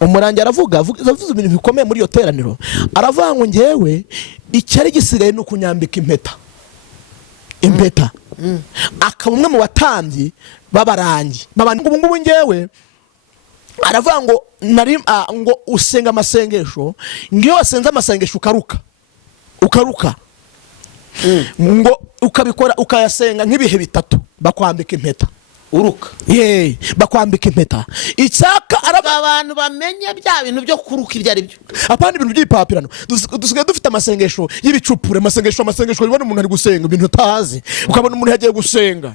Umurangi aravuga ibintu bikomeye muri iyo teraniro. Aravuga ngo ngewe icyari gisigaye no kunyambika impeta. Akaba umwe mu batambyi b'abarangi. Babandi ngubu ngewe aravuga ngo nari ngo usenga amasengesho, ngiyo wasenza amasengesho ukaruka. Ngo ukabikora ukayasenga nk'ibihe bitatu bakwambika impeta. Uruka. Bakwambika impeta. Icyaka abantu bamenye bya bintu byo kuruka ibyo ari byo. Apandi ibintu by'ipapirano. Dusigaye dufite amasengesho y'ibicupure, amasengesho ubona umuntu ari gusenga ibintu utazi. Ukabona umuntu yagiye gusenga,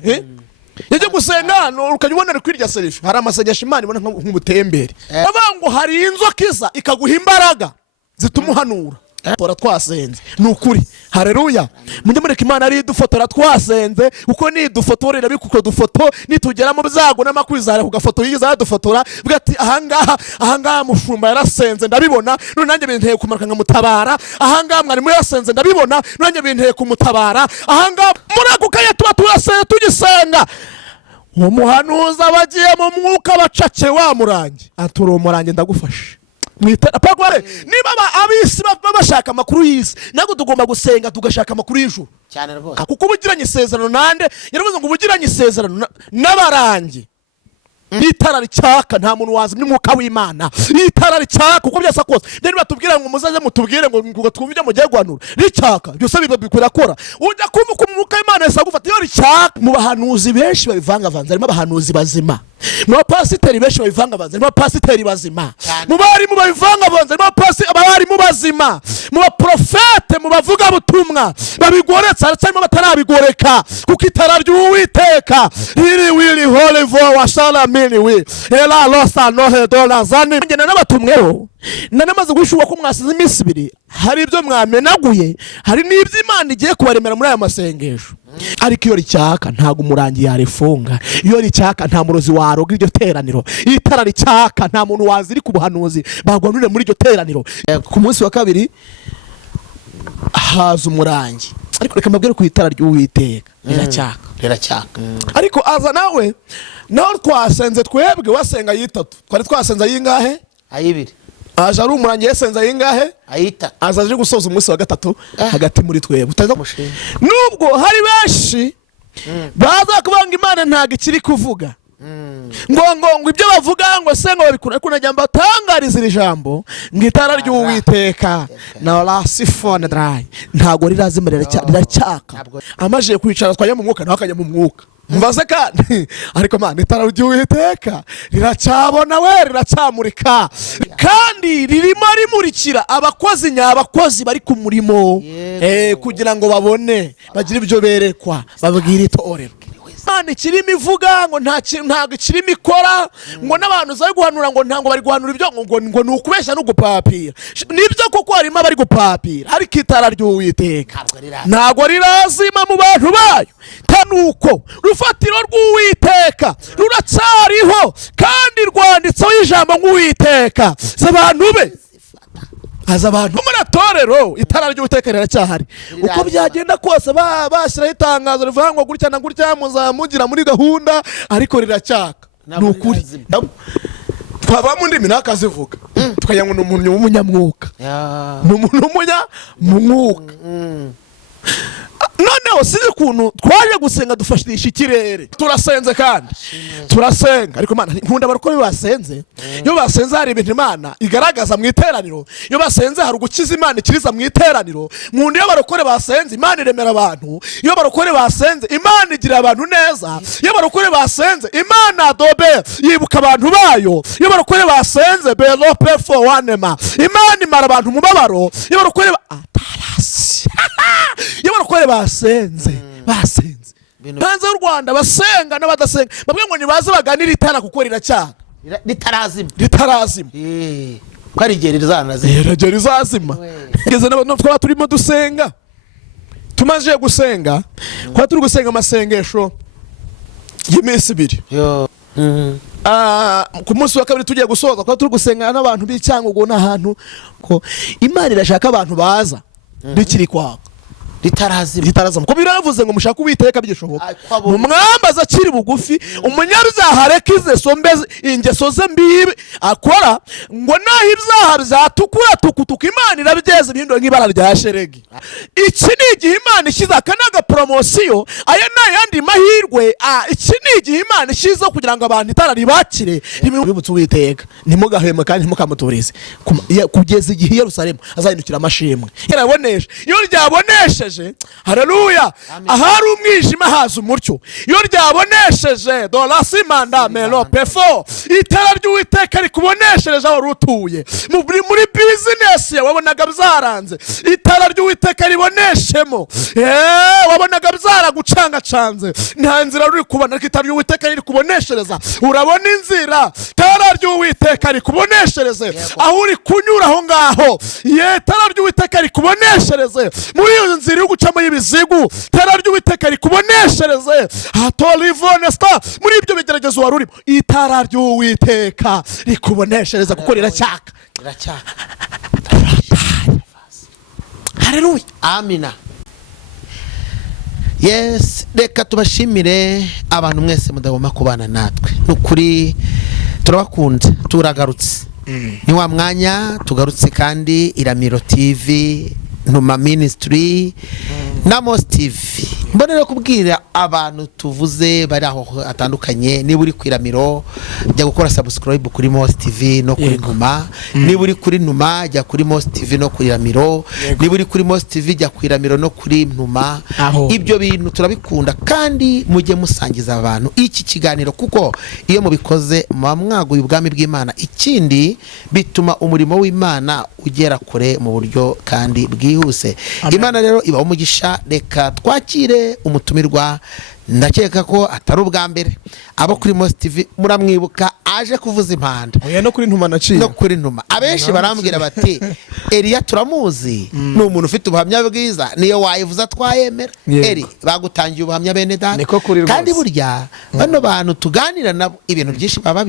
yagiye gusenga ukabona ari kwirya selfie. Hari amasengesho Imana ibona nk'ubutembere. Abango hari inzoka iza ikaguha imbaraga zitumuhanura. Tora twasenze nukuri. Haleluya. Mujye mureka Imana ari dufotora twasenze uko ni dufotorera bikuko dufoto nitugera mu byago n'amakwizara ku gafoto yiza dufotora bwati ahangaha mushumba yarasenze ndabibona none nanjye binteye kumaruka nkamutabara. Ahangaha mwari mu yasenze ndabibona nanjye binteye kumutabara. Ahangaha muragukaye tuba turasenze tugisenga. Umuhanuza bagiye mu mwuka bacake wa Murangi aturi Umurangi ndagufashe. Mwitara pagware niba abisi bashaka amakuru y'isi nago tugomba gusenga tugashaka amakuru y'ijuru cyane rwose. Kuko ubugiranye isezerano nande yaravuze ngo ubugiranye isezerano n'abarangi. Itara Riracyaka nta muntu wazi n'umwuka w'Imana. Itara Riracyaka kuko byasa kose ndari batubwira ngo muzaze mutubwire ngo twumvije mu gihe gwanura Riracyaka byose bibikora kora ujya kumva ko umwuka w'Imana yasa gufata iyo Riracyaka. Mu bahanuzi benshi babivangavanze harimo abahanuzi bazima, mu bapasiteri benshi babivangavanze harimo abapasiteri bazima, mu bari mu babivangavanze harimo abari mu bazima, mu baprofete mu bavuga butumwa babigoretse harimo batarabigoreka kuko itara ry'Uwiteka riri holy for washala miniwi ela losa nohe dola zani ngena n'abatumweho nanamaze gushuka ko mwasize iminsi 2 hari ibyo mwamenaguye hari n'ibyo Imana igiye kubaremera muri aya masengesho. Ariko iyo Riracyaka ntago Umurangi yarefunga, iyo Riracyaka nta murozi waroga iryo teraniro, Itara Riracyaka nta muntu waziri ku buhanuzi bagwanurire muri iryo teraniro. Ku munsi wa kabiri haza Umurangi, ariko reka mbabwire ku itara ry'Uwiteka Riracyaka. Ariko aza nawe twasenze twebwe wasenga yitatu twari twasenza yingahe ayibiri. Aje ari Umurangi yasenza yingahe ayita azaje gusoza umunsi wa gatatu hagati muri twebwe nubwo hari benshi baza kubanga Imana ntago ikiri kuvuga ngo ibyo bavuga ngo se ngo babikura ariko najya mbatangariza iri jambo ngo itara ry'Uwiteka na rasifone dry ntago rirazimerera Riracyaka. Amaje kwicara twajya mu mwuka naho akajya mu mwuka mvaze kandi ariko Mana itara ry'Uwiteka riracyabona we riracyamurika kandi ririmo rimurikira abakozi nyabakozi bari ku murimo kugira ngo babone bagira ibyo berekwa babwira itorero. Imana ikirimo ivuga ngo ntago ikirimo ikora ngo n'abantu zaye guhanura ngo ntango bari guhanura ibyo ngo nukubeshya no gupapira nibyo koko harimo bari gupapira ariko itara ry'Uwiteka ntago rirazima mu bantu bayo tanuko rufatiro rw'Uwiteka ruracyariho kandi rwanditseho ijambo nk'Uwiteka z'abantu be haza abantu muri torero itara ry'Uwiteka riracyahari. Uko byagenda kose bashyiraho itangazo rivuga ngo gutya na gutya muzamugira muri gahunda ariko Riracyaka nukuri twava mu ndimi nakazivuga tukajya ngo n'umuntu w'umunyamwuka n'umuntu w'umunyamwuka. Noneho size kuntu twaje gusenga dufashisha ikirere turasenze kandi turasenga ariko Imana nkunda barukore basenze iyo basenze hari ibintu Imana igaragaza mu iteraniro. Iyo basenze hari ugukiza Imana ikiriza mu iteraniro. Nkunda iyo barukore basenze Imana iremera abantu. Iyo barukore basenze Imana igira abantu neza. Iyo barukore basenze Imana dobe yibuka abantu bayo. Iyo barukore basenze belope for wanema Imana imara abantu mubabaro. Iyo barukore atarasi iyo barukore basenze hanze y'u Rwanda basenga n'abadasenga babwe ngo nibaze baganira itara kuko Riracyaka ritarazima ko ari igihe rizazima ngeze twaba turimo dusenga tumaze gusenga kwa turi gusenga amasengesho y'iminsi 2 ku munsi wa kabiri tugiye gusoza kwa turi gusenga n'abantu b'icyangugu n'ahantu ko Imana irashaka abantu baza rikiri kwaka ritarazima ko biravuze ngo mushaka Uwiteka bigishoboka mu mwambaza akiri bugufi umunyabyaha areka ingeso ze mbi akora ngo naho ibyaha byatukura tukutuka Imana irabyeza ibihindura nk'ibara rya sheregi. Iki ni igihe Imana ishyize akanaga promosiyo aya n'ayandi mahirwe. Iki ni igihe Imana ishyize kugira ngo abantu Itara ribakire bibutse Uwiteka ntimugahweme kandi ntimukamuturize kugeza igihe Yerusalemu azahindukira amashimwe yarabonesha. Iyo ryabonesheje haleluya ahari umwijima haza umucyo. Iyo ryabonesheje dolasimanda melo pefo Itara ry'Uwiteka rikuboneshereje aho rutuye muri business wabonaga byaranze Itara ry'Uwiteka riboneshemo wabonaga byaragucangacanze nta nzira ruri kubona ariko Itara ry'Uwiteka riri kuboneshereza urabona inzira. Itara ry'Uwiteka rikuboneshereze aho uri kunyura aho ngaho Itara ry'Uwiteka rikuboneshereze muri iyo nzira yo gucamo y'ibizigu. Itara ry'Uwiteka rikuboneshereze hatolivonesta muri ibyo bigeragezo wari urimo. Itara ry'Uwiteka rikuboneshereza kuko riracyaka. Haleluya amina. Yes, reka tubashimire abantu mwese mudahoma kubana natwe nukuri turabakunda turagarutse ni wa mwanya tugarutse kandi IRAMIRO TV Ntuma Ministry na Mos TV. Mbonera kubwira abantu tuvuze bari aho atandukanye niba uri ku IRAMIRO jya gukora subscribe kuri Mos TV no kuri Ntuma. Niba uri kuri Ntuma jya kuri Mos TV no kuri IRAMIRO. Niba uri kuri Mos TV jya ku IRAMIRO no kuri Ntuma. Ibyo bintu turabikunda kandi mujye musangiza abantu iki kiganiro kuko iyo mubikoze mwaguye ubwami bw'Imana. Ikindi bituma umurimo w'Imana ugera kure mu buryo kandi bwihuse. Imana rero iba umugisha. Reka twakire umutumirwa ndakeka ko atari ubwa mbere abo kuri Mos TV muramwibuka aje kuvuza impanda no kuri Ntuma naciye no kuri Ntuma. Abenshi barambwira bati Elia turamuzi ni umuntu ufite ubuhamya bwiza niyo wayivuza twayemera. Eri bagutangiye ubuhamya bene data kandi burya bano bantu tuganira nabo ibintu byinshi baba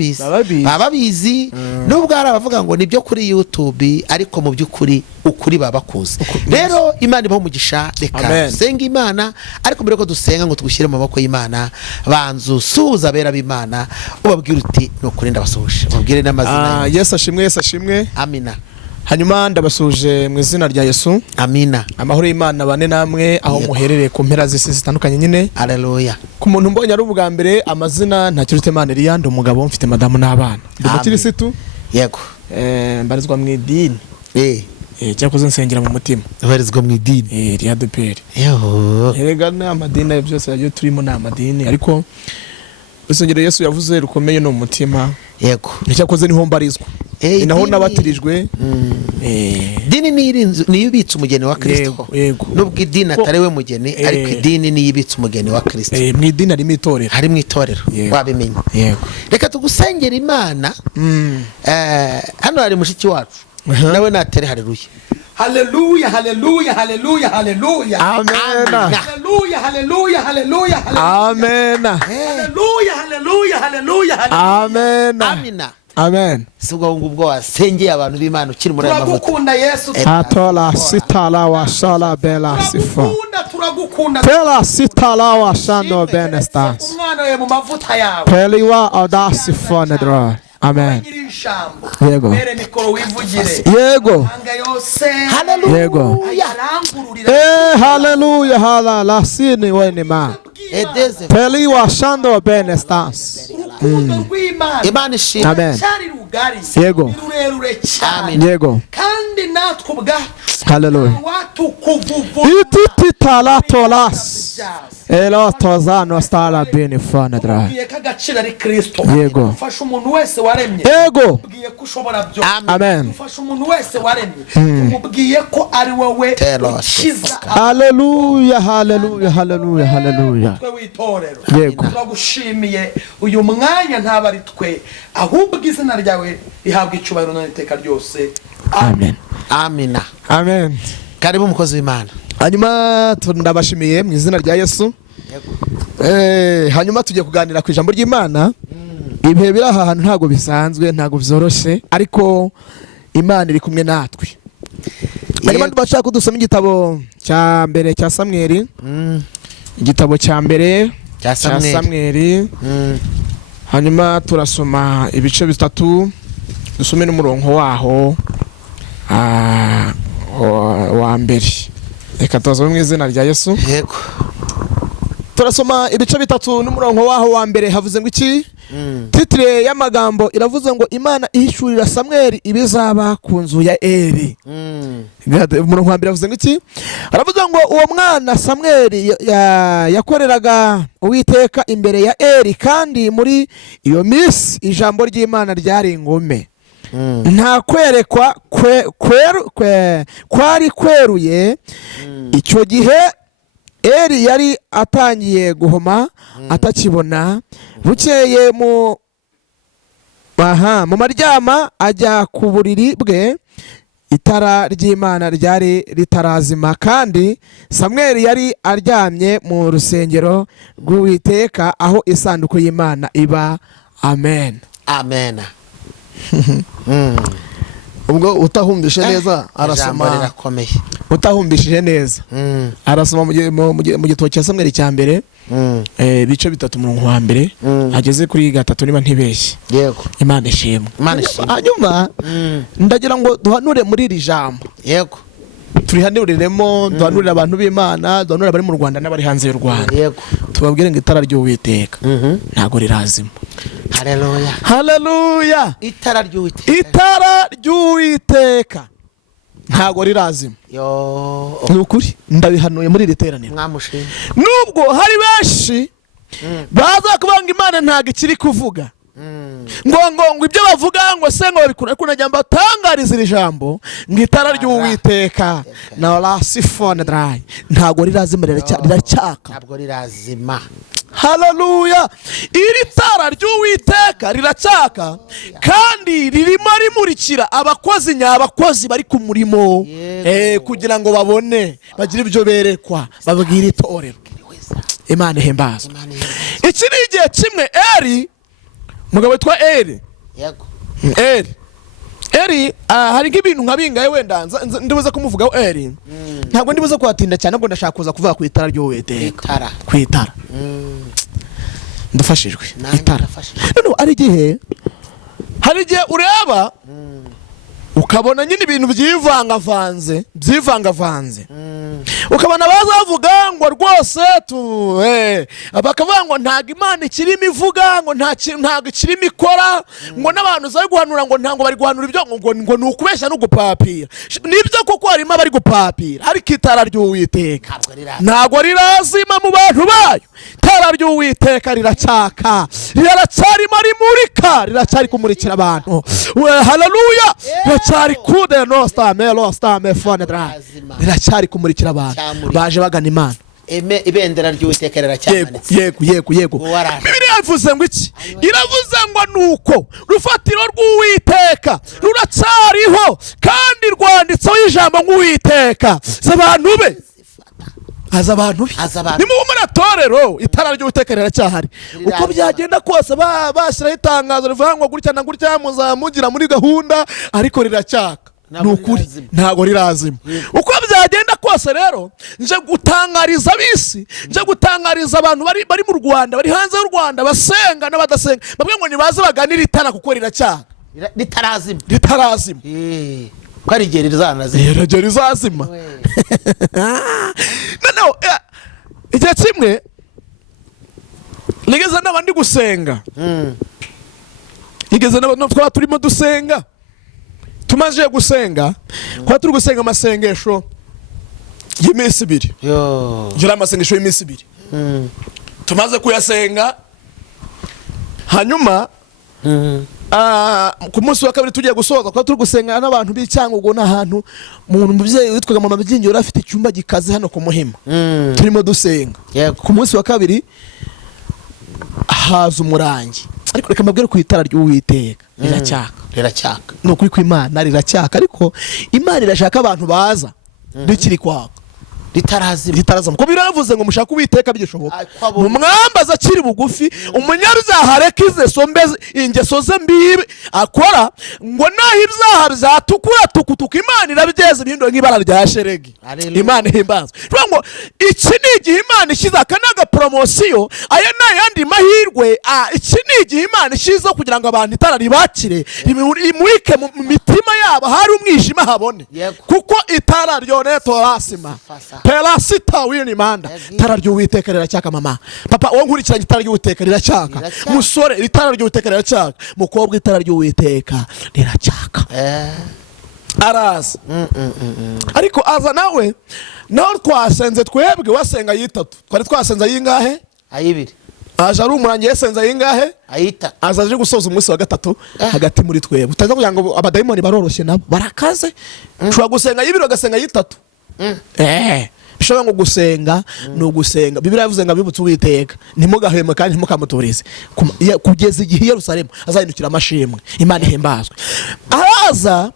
bizi nubwo hari abavuga ngo nibyo kuri YouTube ariko mu by'ukuri ukuri babakuze. Rero Imana ibaho umugisha. Reka senga Imana ariko mbere ko dusenga ngo tugushyire mu maboko y'Imana banzu suza bera b'Imana ubabwira uti no kuri ndabasuhuje ubabwire n'amazina. Yesu ashimwe Yesu ashimwe amina. Hanyuma ndabasuje mu izina rya Yesu amina. Amahoro y'Imana bane namwe aho muherereye ku mpera z'isi zitandukanye nyine. Haleluya. Ku muntu mbonye ari ubwa mbere amazina ntakirute Imana Elia ndi umugabo mfite madamu n'abana ndi umukirisitu. Yego mbarizwa mu idini cyakoze nsengera mu mutima barizwa mu idini rya ADPR. Yego n'amadini byose yagiye turimo n'amadini ariko urusengero Yesu yavuze rukomeye no mu mutima. Yego cyakoze niho mbarizwa naho nabatirijwe. Dini niyo ibitse umugeni wa Kristo. Nubwo idini atari we mugeni ariko idini niyo ibitse umugeni wa Kristo. Mu idini harimo itorero harimo itorero wabimenye. Reka tugusengera Imana. Hano hari mushiki wacu nawe natere haleluya. Haleluya haleluya haleluya haleluya amen. Haleluya haleluya haleluya amen. Haleluya haleluya haleluya amen. Amina amen. Subwo ngubwo wasengeye abantu b'Imana ukiri muri amavuta. Turagukunda Yesu. Atola sitala wa shala bela sifa. Turagukunda. Pela sitala wa shando benestans. Umwana we mu mavuta yawe. Peliwa audasifa nedra. Amen. Yego. Yego. Hallelujah. Yego. Hallelujah. Hallelujah. Sini weni ma. Peli wa shando benestans. Imana ishimwe. Amen. Yego. Yego. Kandi natwe Hallelujah. Ititi tala tolas. Elo tozano stala bini fana dra. Yego. Ufasha umuntu wese waremye. Yego. Ubwiye ko ushobora byo. Amen. Ufasha umuntu wese waremye. Ubwiye ko ari wowe ukiza. Hallelujah. Hallelujah. Hallelujah. Hallelujah. Yego. Turagushimiye uyu mwanya ntabari twe ahubwo izina ryawe rihabwa icubahiro n'iteka ryose. Amen. Amina. Amen. Karibu mukozi w'Imana. Hanyuma ndabashimiye mu izina rya Yesu. Hanyuma tugiye kuganira ku ijambo ry'Imana. Ibihe biri aha hantu ntago bisanzwe ntago byoroshye ariko Imana iri kumwe natwe. Hanyuma ndabashaka kudusoma igitabo cya mbere cya Samweli. Igitabo cya mbere cya Samweli. Hanyuma turasoma ibice bitatu, dusome n'umurongo waho wa mbere. Reka tuzome mu izina rya Yesu. Yego. Turasoma ibice bitatu n'umurongo waho wa mbere. Havuze ngo iki? Titire y'amagambo iravuze ngo Imana ihishurira Samweli ibizaba ku nzu ya Eli. Umurongo wa mbere avuze ngo iki? Aravuze ngo uwo mwana Samweli yakoreraga Uwiteka imbere ya Eli, kandi muri iyo minsi ijambo ry'Imana ryari ingome. Nta kwerekwa kwari kweruye. Icyo gihe Eli yari atangiye guhoma atakibona. Bukeye mu maryama ajya ku buriri bwe, itara ry'Imana ryari ritarazima, kandi Samweli yari aryamye mu rusengero rw'Uwiteka aho isanduku y'Imana iba. Amen. Amen. Ubwo utahumbishe neza arasoma. Utahumbishije neza arasoma mu gitabo cya Samweli cya mbere, bice bitatu umurongo wa mbere ageze kuri gatatu niba ntibeshye. Yego. Imana ishimwe. Hanyuma ndagira ngo duhanure muri iri jambo. Yego. Turihanuriremo, duhanurira abantu b'Imana, duhanurira abari mu Rwanda n'abari hanze y'u Rwanda. Yego. Tubabwire ngo itara ry'Uwiteka ntago rirazima. Haleluya. Haleluya. Itara ry'Uwiteka. Itara ry'Uwiteka ntago rirazima. Yo. Nukuri ndabihanuye muri iri teraniro. Mwamushimye. Nubwo hari benshi baza kubanga Imana ntago ikiri kuvuga. ngo ibyo bavuga ngo se ngo babikora, ariko najya mbatangariza iri jambo ngo itara ry'Uwiteka na rasifone dry ntago rirazima, riracyaka. Ntabwo rirazima. Haleluya. Iri tara ry'Uwiteka riracyaka, kandi ririmo rimurikira abakozi nyabakozi bari ku murimo, kugira ngo babone bagire ibyo berekwa babwire itorero. Imana ihimbaza. Iki ni igihe kimwe Eli, mugabo witwa Eli. Yego. Eli hari nk'ibintu nka bingaye wenda ndibuze kumuvugaho Eli. Ntabwo ndibuze kwatinda cyane, nabwo ndashaka kuza kuvuga ku itara ry'Uwiteka. Ku itara. Ndafashijwe. Itara. None hari igihe ureba ukabona nyine ibintu byivangavanze. Ukabona bazavuga ngo rwose bakavuga ngo ntago Imana ikirimo ivuga, ngo ntago ikirimo ikora, ngo n'abantu zari guhanura ngo ntago bari guhanura ibyo ngo ni ukubeshya no gupapira. Nibyo kuko harimo abari gupapira, ariko itara ry'Uwiteka ntago rirazima mu bantu bayo. Itara ry'Uwiteka riracyaka, riracyarimo rimurika, riracyari kumurikira abantu. Haleluya. Riracyari kude nostame fone dra, riracyari kumurikira abantu baje bagana Imana. Ibendera ry'Uwiteka riracyamanitse. Yego. Bibiliya ivuze ngo iki? Iravuze ngo nuko rufatiro rw'Uwiteka ruracyariho, kandi rwanditseho ijambo nk'Uwiteka z'abantu be. Abantu ni mu muratorero itara ry'Uwiteka riracyahari. Uko byagenda kose bashyiraho itangazo rivuga ngo gutya na gutya muzamugira muri gahunda, ariko riracyaka. Nukuri ntago rirazima. Uko byagenda kose rero nje gutangariza abisi, nje gutangariza abantu bari mu Rwanda, bari hanze y'u Rwanda, basenga n'abadasenga, babwe ngo nibaze baganira itara kuko riracyaka. Ritarazima. Kwari igihe rizazima. Noneho igihe kimwe nigeze n'abandi gusenga. Nigeze n'abantu twaba turimo dusenga. Tumaze gusenga, kwa turi gusenga amasengesho y'iminsi 2. Ngira amasengesho y'iminsi 2. Tumaze kuyasenga, hanyuma ku munsi wa kabiri tugiye gusoza, kwa turi gusenga n'abantu b'Icyangugu n'ahantu umuntu mubyeyi witwaga mama Byingiro afite icyumba gikaze hano ku Muhima. Turimo dusenga. Ku munsi wa kabiri haza Umurangi. Ariko reka mbabwire ku itara ry'Uwiteka riracyaka. Nukuri ko Imana riracyaka, ariko Imana irashaka abantu baza rikiri kwaka. ritarazima ko biravuze ngo mushaka Uwiteka bigishoboka mu mwambaza akiri bugufi umunyabyaha areka ingeso ze mbi akora ngo naho ibyaha byatukura tukutuka Imana irabyeza ibihindo nk'ibara rya sheregi. Imana ihimbazwe. Ngo iki ni igihe Imana ishyize akanaga promosiyo aya n'ayandi mahirwe. Iki ni igihe Imana ishyize kugira ngo abantu itara ribakire imurike mu mitima yabo hari umwijima habone kuko itara ryoneto rasima pelasita winimanda itara ry'Uwiteka riracyaka. Mama papa wowe nkurikiranye itara ry'Uwiteka riracyaka. Musore itara ry'Uwiteka riracyaka. Mukobwa itara ry'Uwiteka riracyaka. Araza ariko aza nawe twasenze twebwe wasenga yitatu twari twasenze ayingahe ayibiri aje ari umurangi yasenze ayingahe ayita aza aje gusoza umunsi wa gatatu hagati muri twebwe utaza kugira ngo abadayimoni baroroshye nabo barakaze ushobora gusenga yibiri ugasenga yitatu bishobora ngo gusenga no gusenga Bibiliya yavuze ngo abibutse Uwiteka ntimugahweme kandi ntimukamuturize kugeza igihe Yerusalemu azahindukira amashimwe. Imana ihimbazwe. Araza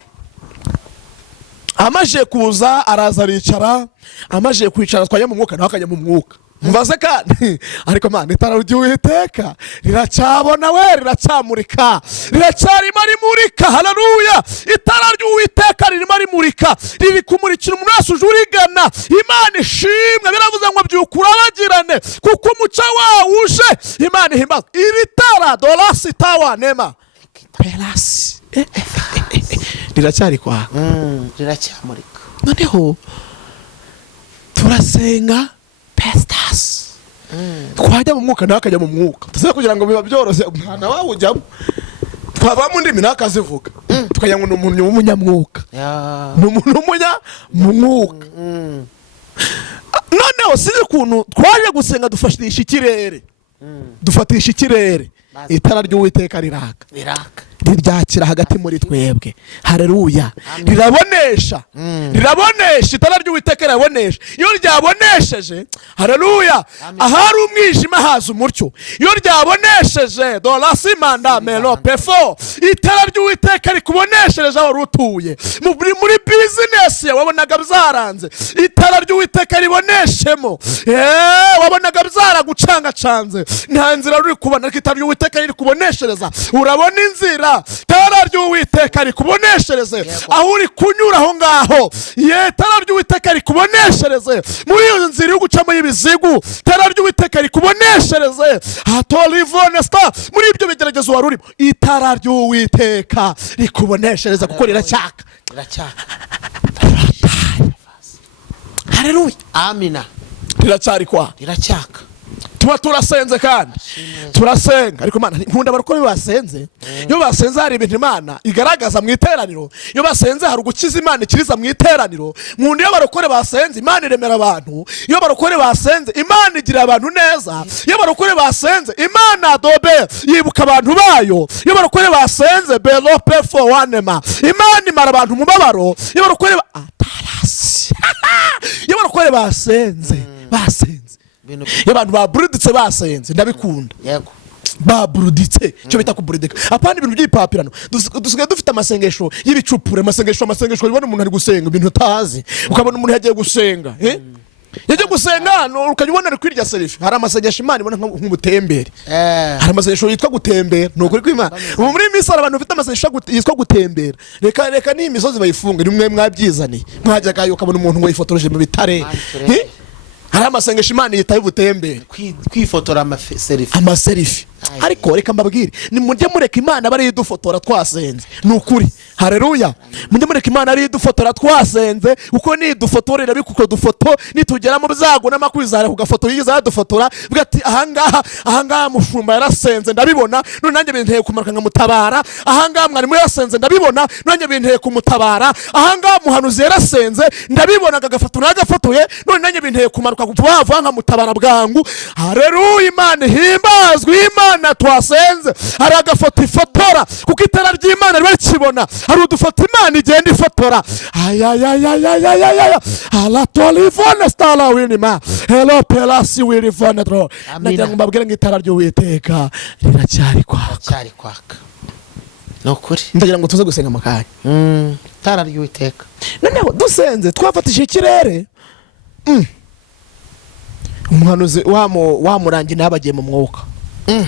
amaje kuza araza aricara amaje kwicara twajya mu mwuka nawe akajya mu mwuka mvaze kandi ariko Mana itara ry'Uwiteka riracyabona we riracyamurika riracyarimo rimurika. Haleluya. Itara ry'Uwiteka ririmo rimurika riri kumurikira umuntu wese uje urigana. Imana ishimwe. Biravuze ngo byukura bagirane kuko umucyo wawe uje. Imana ihimbaza. Iri tara dolasi tawa nema pelasi riracyari kwa riracyamurika. Noneho turasenga pestas twajya mu mwuka nakajya mu mwuka tuze kugira ngo biba byoroshye umwana wawe ujyamo twava mu ndimi nakazivuga tukajya ngo n'umuntu w'umunyamwuka n'umuntu w'umunyamwuka. Noneho sinzi ukuntu twaje gusenga dufatisha ikirere itara ry'Uwiteka riraka riryakira hagati muri twebwe. Haleluya. Rirabonesha itara ry'Uwiteka rirabonesha. Iyo ryabonesheje haleluya ahari umwijima haza umucyo. Iyo ryabonesheje dolasimanda melo pefo itara ry'Uwiteka rikuboneshereje aho rutuye muri business ya wabonaga byaranze itara ry'Uwiteka riboneshemo wabonaga byaragucangacanze nta nzira ruri kubona itara ry'Uwiteka riri kuboneshereza urabona inzira itara ry'Uwiteka rikuboneshereze aho uri kunyura aho ngaho itara ry'Uwiteka rikuboneshereze muri iyo nzira yo gucamo ibizigu itara ry'Uwiteka rikuboneshereze atolivonesta muri ibyo bigeragezo wari urimo itara ry'Uwiteka rikuboneshereza kuko riracyaka. Haleluya. Amina. Riracyari kwa riracyaka. Tuba turasenze kandi turasenga ariko Imana nkunda barukore basenze. Iyo basenze hari ibintu Imana igaragaza mu iteraniro. Iyo basenze hari ugukiza Imana ikiriza mu iteraniro. Nkunda iyo barukore basenze Imana iremera abantu. Iyo barukore basenze Imana igira abantu neza. Iyo barukore basenze Imana dobe yibuka abantu bayo. Iyo barukore basenze belo perfo wanema Imana imara abantu mubabaro. Iyo barukore atarasi iyo barukore basenze iyo abantu baburuditse basenze ndabikunda. Yego baburuditse cyo bita kuburudika apana ibintu by'ipapirano. Dusigaye dufite amasengesho y'ibicupure amasengesho ubona umuntu ari gusenga ibintu utazi ukabona umuntu yagiye gusenga yagiye gusenga ukajya ubona ari kwirya selfie. Hari amasengesho Imana ibona nk'ubutembere hari amasengesho yitwa gutembera ni ukuri kw'Imana. Ubu muri minsi abantu bafite amasengesho yitwa gutembera reka ni imisozi bayifunga nimwe mwabyizaniye mwajyaga ukabona umuntu ngo yifotoreje mu bitare. Hari amasengesho Imana yitaye ubutembere kwifotora amaselfie ariko reka mbabwire ni mujye mureka Imana bari idufotora twasenze ni ukuri. Haleluya. Mujye mureka Imana ari idufotora twasenze uko ni idufotorera bikuko dufoto nitugera mu byago n'amakwizara ku gafoto yigiza yadufotora bwa ati ahangaha mushumba yarasenze ndabibona none nanjye binteye kumaruka nkamutabara. Ahangaha mwarimu yarasenze ndabibona nanjye binteye kumutabara. Ahangaha muhanuzi yarasenze ndabibona agafoto nagafotoye none nanjye binteye kumaruka kuva nkamutabara bwangu. Haleluya. Imana himbazwe. Imana twasenze hari agafoto ifotora kuko itara ry'Imana riba rikibona. Hari udufoto Imana igenda ifotora ala tolivone stala winima hello pelasi wirivone dro. Nagira ngo mbabwire ngo itara ry'Uwiteka riracyari kwaka no kuri. Ndagira ngo tuze gusenga makanya itara ry'Uwiteka. Noneho dusenze twafatishije ikirere umuhanuzi wa Murangi nabagiye mu mwuka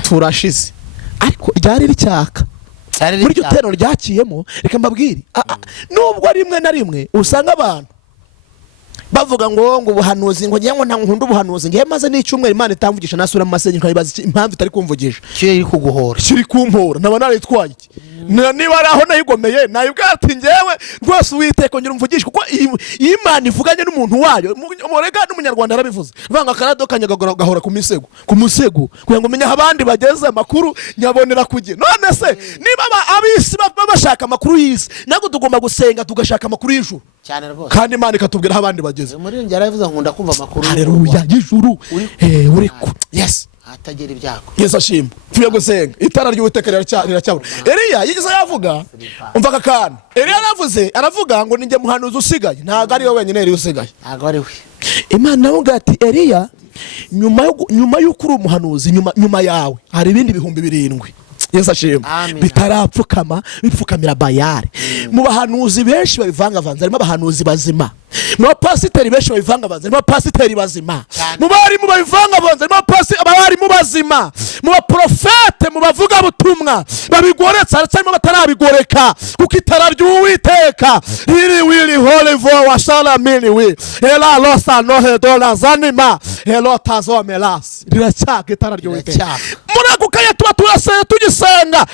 turashize ariko ryari ricyaka muri iryo terano ryakiyemo. Reka mbabwire nubwo rimwe na rimwe usanga abantu bavuga ngo ubuhanuzi ngo ngiye ngo nta nkunda ubuhanuzi ngiye maze n'icyumweru Imana itamvugisha nasura mu masengesho nkayibaza impamvu itari kumvugisha kiri kuguhora kiri kumpora naba naritwaye iki niba ari aho nayigomeye nayibwati ngewe rwose Uwiteka ngira umvugisha kuko Imana ivuganye n'umuntu wayo murega n'umunyarwanda arabivuze vanga karado kanyagagora gahora ku musego kugira ngo menye abandi bageze amakuru nyabonera kugiye. None se niba abisi bashaka amakuru y'isi nago tugomba gusenga tugashaka amakuru y'ijuru cyane rwose kandi Imana ikatubwira abandi bageze. Muri njye aravuze nkunda kumva amakuru haleluya y'ijuru uri yes atagera ibyago. Yesu ashimwe tuye gusenga itara ry'Uwiteka riracyabura. Eliya yigeze yavuga umva akakana Eliya aravuga ngo ninjye muhanuzi usigaye ntago ari we wenyine Eliya usigaye ntago ari we. Imana navuga ati Eliya nyuma y'uko uri umuhanuzi nyuma yawe hari ibindi 7,000 Yesu ashimwe bitarapfukama bipfukamira Bayali. Mu bahanuzi benshi babivangavanze harimo abahanuzi bazima, mu bapasiteri benshi babivangavanze harimo abapasiteri bazima, mu barimu babivangavanze harimo abarimu bazima, mu baprofete mu bavuga butumwa babigoretse harimo batarabigoreka kuko itara ry'Uwiteka riri wili holy for washala mini we ela losa no hedola zanima elo tazo melas riracyaka itara ry'Uwiteka. Murako kaya tuba turaseye tugisenga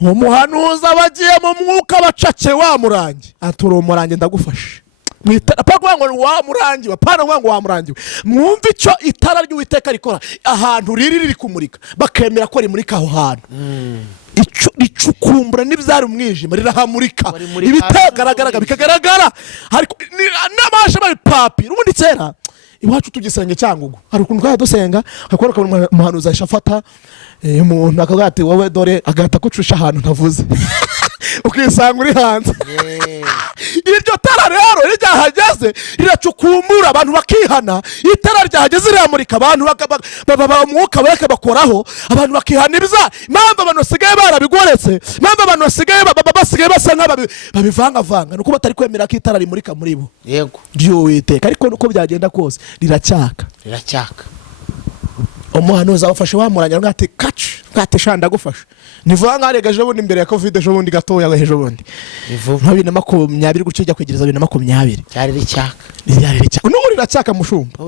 umuhanuzi abagiye mu mwuka bacake wa Murangi aturo Umurangi ndagufashe pagwa ngo wa Murangi bapana ngo wa Murangi mwumva icyo itara ry'Uwiteka rikora ahantu riri kumurika bakemera ko rimurika aho hantu icyo ricukumbura n'ibyari umwijima rirahamurika ibitagaragara bikagaragara ariko n'abaje bari papi ubundi kera iwacu tugisenge cyangugu hari ukuntu twari dusenga akora umuhanuzi ashafata umuntu akagati wowe dore agata kucusha ahantu ntavuze ukisanga uri hanze iryo tara rero ryahageze riracukumbura abantu bakihana itara ryahageze riramurika abantu umwuka bareke bakoraho abantu bakihana ibiza impamvu abantu basigaye barabigoretse impamvu abantu basigaye basa nk'ababivangavanga nuko batari kwemera ko itara rimurika muri bo yego ry'Uwiteka ariko nuko byagenda kose riracyaka umuhanuzi abafashe wa Murangi ngati ngati shanda gufasha nivuga ngarega ejo bundi imbere ya covid ejo bundi gatoya ejo bundi nivuga 2020 gucijya kwegereza 2020 cyari ricyaka n'ubu riracyaka mushumba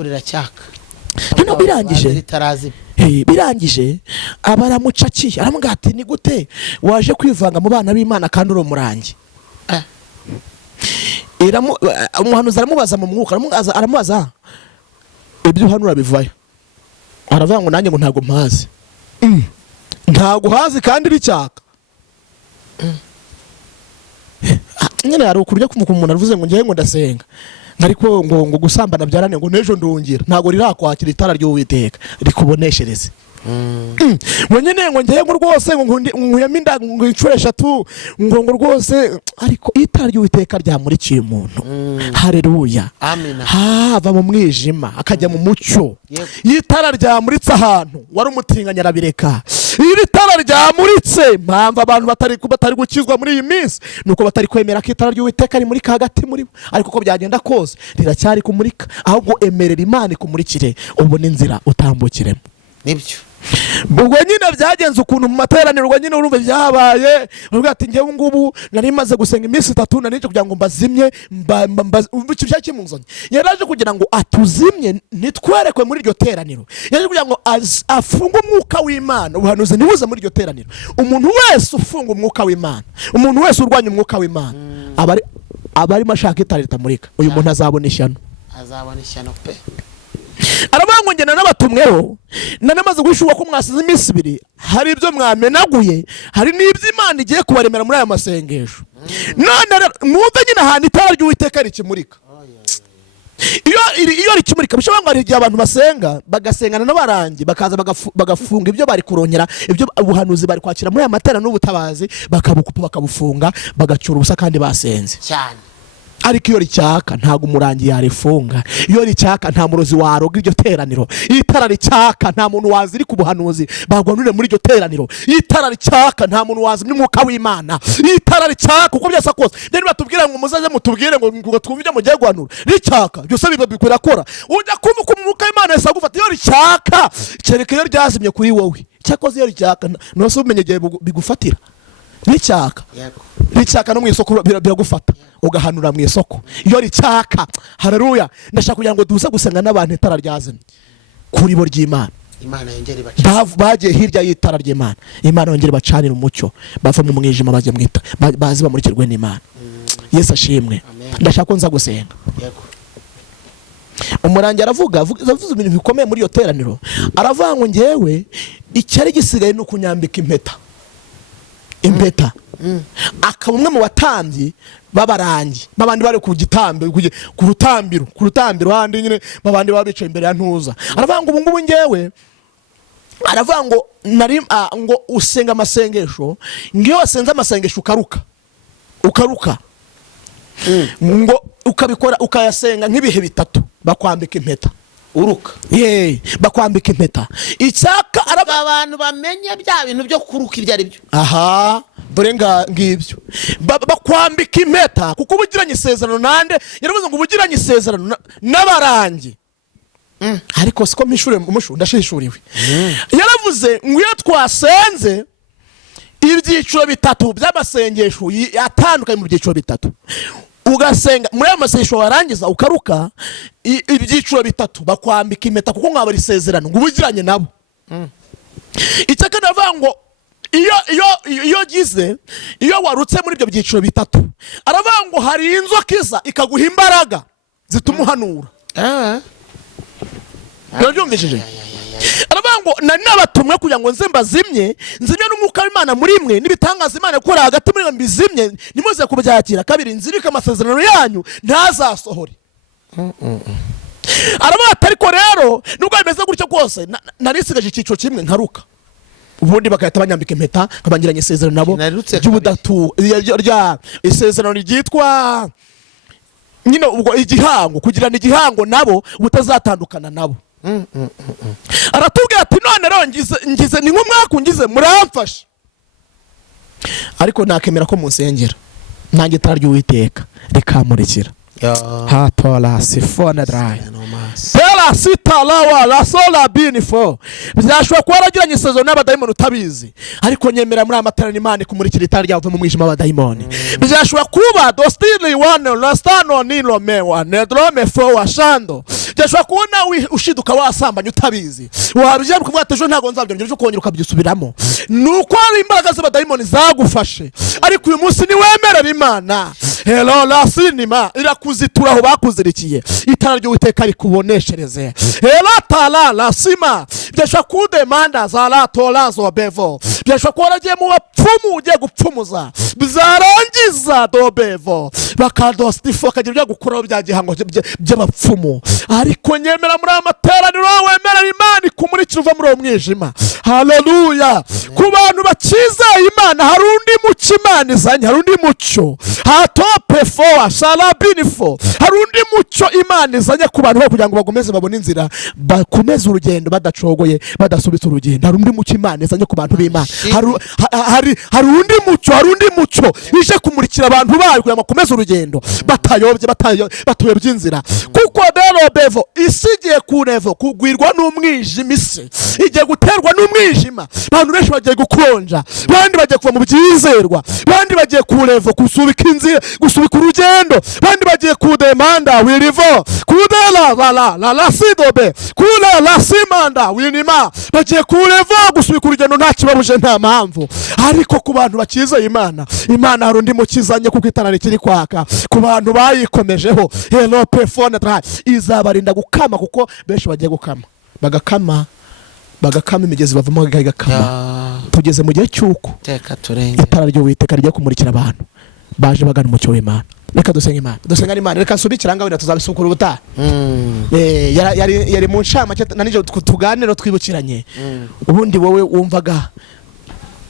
hano birangije abaramucakiye aramugati ni gute waje kwivanga mu bana b'Imana kandi uri Umurangi umuhanuzi aramubaza mu mwuka aramubaza ibyo hanura bivayo aravuga ngo nanjye ngo ntago mpazi ntago hazi kandi ricyaka nyine ari ukurya kumuka umuntu avuze ngo ngiye ngo ndasenga ariko ngo gusambana byarane ngo nejo ndungira ntago rirakwakira itara ry'Uwiteka rikuboneshereze ngo nyine ngo ngiye ngo rwose ngo nkuyaminda ngo incure 3 ngo rwose ariko itara ry'Uwiteka ryamurikiye umuntu haleluya amina hava mu mwijima akajya mu mucyo itara ryamuritse ahantu wari umutinganya rabireka iri tara ryamuritse mpamva abantu batari gukizwa muri iyi minsi nuko batari kwemera ko itara ry'Uwiteka rimurika hagati muri bo ariko ko byagenda kose riracyari kumurika ahubwo emerera Imana ikumurikire ubone inzira utambukiremo nibyo ubwo nyine byagenze ukuntu mu materaniro nyine urumva byabaye uvuga ati ngewe ngubu nari maze gusenga iminsi 3 nanije kugira ngo mbazimye umbici byakimuzanye yaraje kugira ngo atuzimye nitwerekwe muri iryo teraniro yaje kugira ngo afunga umwuka w'Imana ubuhanuzi nibuze muri iryo teraniro umuntu wese ufunga umwuka w'Imana umuntu wese urwanya umwuka w'Imana abari mashaka itara ritamurika uyu muntu azabona ishyano pe arabango ngena n'abatumweho nanamaze gushubwa ko mwasize iminsi 2 hari ibyo mwamenaguye hari n'ibyo Imana igiye kubaremera muri aya masengesho none mwumve nyine ahantu itara ry'Uwiteka rikimurika iyo rikimurika bishobora ngo ari igihe abantu basenga bagasengana n'abarangi bakaza bagafunga ibyo bari kurongera ibyo ubuhanuzi bari kwakira muri aya matera n'ubutabazi bakabukupa bakabufunga bagacyura ubusa kandi basenze cyane ariko iyo ricyaka ntago umurangi yarifunga, iyo ricyaka nta murozi waroga iryo teraniro, itara ricyaka nta muntu waziri ku buhanuzi bagwanurire muri iryo teraniro, itara ricyaka nta muntu wazimya umwuka w'Imana, itara ricyaka uko byasa kose. Rero batubwira ngo muzaze mutubwire ngo twumve ibyo mugiye guhanura, ricyaka byose birakora. Ujya kumva ko umwuka w'Imana yasa gufata iyo ricyaka, kereka iyo ryazimye kuri wowe, cyakoze iyo ricyaka nose umenye igihe bigufatira. Ricyaka no mu isoko biragufata ugahanura mu isoko iyo ricyaka. Haleluya. Ndashaka kugira ngo duze gusenga n'abantu itara ryazimye kuri bo ry'Imana. Imana yongere bacane, bagiye hirya y'itara ry'Imana, Imana yongere bacanira umucyo, bava mu mwijima bajye mwita, bazi bamurikirwe n'Imana. Yesu ashimwe. Ndashaka ko nza gusenga. Umurangi aravuga ibintu bikomeye muri iyo teraniro. Aravuga ngo ngewe icyari gisigaye no kunyambika impeta. Akaba umwe mu batambyi b'abarangi babandi bari ku gitambe ku rutambiro handi nyine babandi babicaye imbere ya ntuza. Aravuga ngo ubu ngubu ngewe, aravuga ngo nari ngo usenga amasengesho, ngiyo wasenze amasengesho ukaruka ngo ukabikora ukayasenga nk'ibihe bitatu, bakwambika impeta uruka. Bakwambika impeta. Icyaka abantu bamenye bya bintu byo kuruka ibyo ari byo. Aha, dore ngibyo bakwambika impeta kuko ubugiranye isezerano nande. Yaravuze ngo ubugiranye isezerano n'abarangi. Ariko siko mishure ndashishuriwe. Yaravuze ngo iyo twasenze ibyiciro bitatu by'amasengesho atandukanye mu byiciro bitatu, ugasenga muri amasengesho warangiza ukaruka ibyiciro bitatu, bakwambika impeta kuko mwaba risezerano ngo ubugiranye nabo. Icyaka ndavuga ngo iyo warutse muri ibyo byiciro bitatu, aravuga ngo hari inzoka iza ikaguha imbaraga zituma uhanura. Nabyumvishije. Aravuga ngo nari nabatumwe kugira ngo nze mbazimye n'umwuka w'Imana muri mwe n'ibitangaza Imana gukora hagati muri mwe mbizimye, nimuze kubyakira. Kabiri, nzirika amasezerano yanyu ntazasohore. Aravuga ati ariko rero nubwo bimeze gutyo rwose narisigaje icyiciro kimwe nkaruka, ubundi bakahita banyambika impeta nkabangiranye isezerano nabo ry'ubudatu rya isezerano ryitwa nyine ubwo igihango, kugirana igihango nabo ubutazatandukana nabo. Aratubwira ati none rero ngize ni nk'umwaka ungize muramfasha, ariko nakemera ko munsengera nanjye itara ry'Uwiteka rikamurikira. Hatola sifona dry Pela sita lawa la sola binifo. Byashobora kuba yaragiranye isezerano n'abadayimoni utabizi, ariko nyemera muri amaterano Imana kumurikira itara ryava mu mwijima w'abadayimoni. Byashobora kuba dostili one lastano nilo mewa nedrome fo washando. Byashobora kubona ushiduka wasambanya utabizi, wabije kuvuga ati ejo ntago nzabyongera ukongera ukabyisubiramo. Nuko ari imbaraga z'abadayimoni zagufashe, ariko uyu munsi ni wemerera Imana. Hello la sinima irakuzitura aho bakuzirikiye, itara ry'Uwiteka rikuboneshereze. Hello tala la sima byashobora kudemanda za la tola zo bevo. Byashobora kuba waragiye mu bapfumu ugiye gupfumuza, bizarangiza do bevo bakadostifo kagira byo gukuraho bya gihango by'abapfumu. Ariko nyemera muri amateraniro wemerera Imana kumurikira uva muri uwo mwijima. Haleluya. Ku bantu bakiza Imana hari undi mucyo Imana izanye, hari undi mucyo hatope fo salabinifo, hari undi mucyo Imana izanye ku bantu kugira ngo bagomeze babone inzira, bakomeze urugendo badacogoye badasubitse urugendo. Hari undi mucyo Imana izanye ku bantu b'Imana. Hari undi mucyo ije kumurikira abantu bayo kugira ngo bakomeze urugendo batayobye inzira. Kuko rero bevo isigiye kunevo kugwirwa n'umwijima, isi igiye guterwa n'umwijima. Abantu benshi bagiye gukonja, bandi bagiye kuva mu byizerwa, bandi bagiye kurevo gusubika inzira, gusubika urugendo, bandi bagiye kudemanda wirivo kudela la sidobe kula la simanda winima, bagiye kurevo gusubika urugendo nta kibabuje nta mpamvu. Ariko ku bantu bakiza Imana hari undi mukizanye kuko itara rikiri kwaka. Ku bantu bayikomejeho hello performance dry izabarinda gukama, kuko benshi bagiye gukama bagakama imigezi bavamo gakama. Tugeze mu gihe cy'uko itara ry'Uwiteka rigiye kumurikira abantu baje bagana umucyo w'Imana. Reka dusenga Imana, reka nsubikira ngaho tuzabisukura ubutaha. Yari mu ncamake nanije tuganiro twibukiranye. Ubundi wowe wumvaga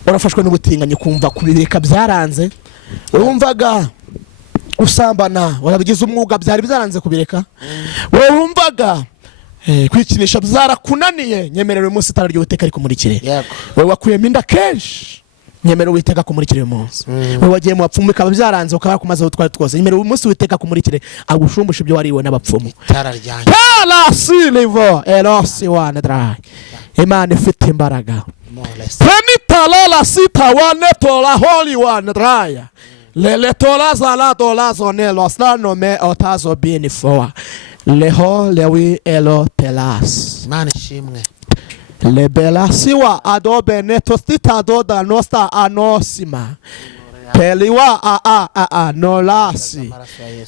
urafashwe n'ubutinganyi kumva kubireka byaranze, wumvaga gusambana warabigize umwuga byari byaranze kubireka wowe wumvaga kwikinisha byarakunaniye nyemerera uyu munsi itara ry'Uwiteka rikumurikire wowe wakuyemo inda kenshi nyemerera Uwiteka kumurikire uyu munsi wowe wagiye mu bapfumu bikaba byaranze ukaba kumaze utwari twose nyemerera uyu munsi Uwiteka kumurikire agushumbusha ibyo wariwe n'abapfumu itara ryanjye silivo erosi wane dry Imana ifite imbaraga penitalola sita wane tola holy one dry lele tola zala tola zone los nano me otazo bini foa leho lewi elo telas Imana ishimwe lebela siwa adobe netostita doda nosta anosima peliwa nolasi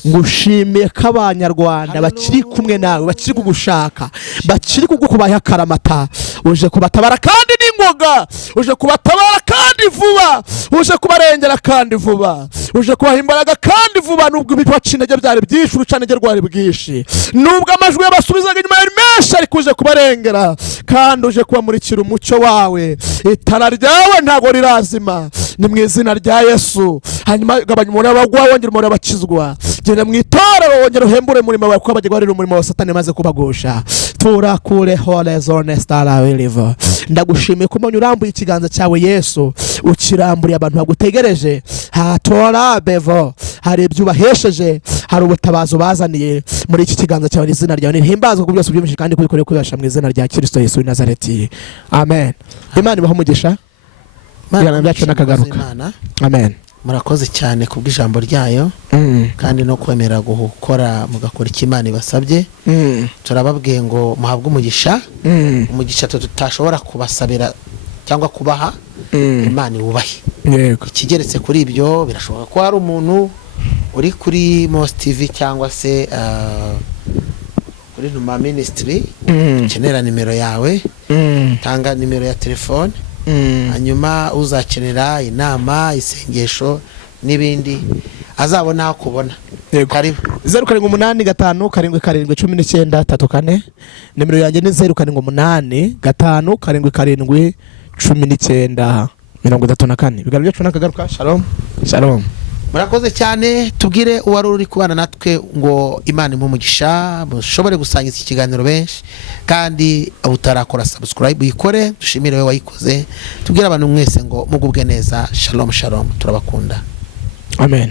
ngushimiye k'abanyarwanda bakiri kumwe nawe bakiri kugushaka bakiri kugukubaha akaramata uje kubatabara kandi n'ingoga uje kubatabara kandi vuba uje kubarengera kandi vuba uje kubaha imbaraga kandi vuba nubwo ibipacinaje byari byinshi urucanege rwari bwishi nubwo amajwi y'abasubizaga inyuma yari menshi ariko uje kubarengera kandi uje kubamurikira umucyo wawe itara ryawe ntago rirazima ni mu izina rya Yesu hanyuma gabanya umuntu abagwa wongera umuntu abakizwa genda mu Itara wongera uhembure muri mawe ko abagwa ari umurimo wa Satani maze kubagusha turakure hole zone stara wiliva ndagushimiye ko umuntu urambuye ikiganza cyawe Yesu ukiramburiye abantu bagutegereje hatora bevo hari ibyo ubahesheje hari ubutabazo bazaniye muri iki kiganza cyawe izina ryawe nihimbazwe ku byose byinshi kandi kubikoreye kubasha mu izina rya Kristo Yesu Nazareti amen Imana ibaho umugisha Imana byacu nakagaruka amen murakoze cyane kubw'ijambo ryayo kandi no kwemera gukora mugakora Imana ibasabye turababwiye ngo muhabwe umugisha umugisha tutashobora kubasabira cyangwa kubaha Imana iwubahe yego ikigeretse kuri ibyo birashoboka ko hari umuntu uri kuri Most TV cyangwa se kuri Numa Ministry ukenera nimero yawe tanga nimero ya telefone hanyuma uzakenera inama isengesho n'ibindi azabona aho kubona karibu 0785771934 nimero yanjye ni 0787771934 bigaragara byacu nakagaruka shalom shalom murakoze cyane tubwire uwari uri kubana natwe ngo Imana impumugisha mushobore gusangiza ikiganiro benshi kandi utarakora subscribe uyikore dushimire we wayikoze tubwire abantu mwese ngo mugubwe neza shalom shalom turabakunda amen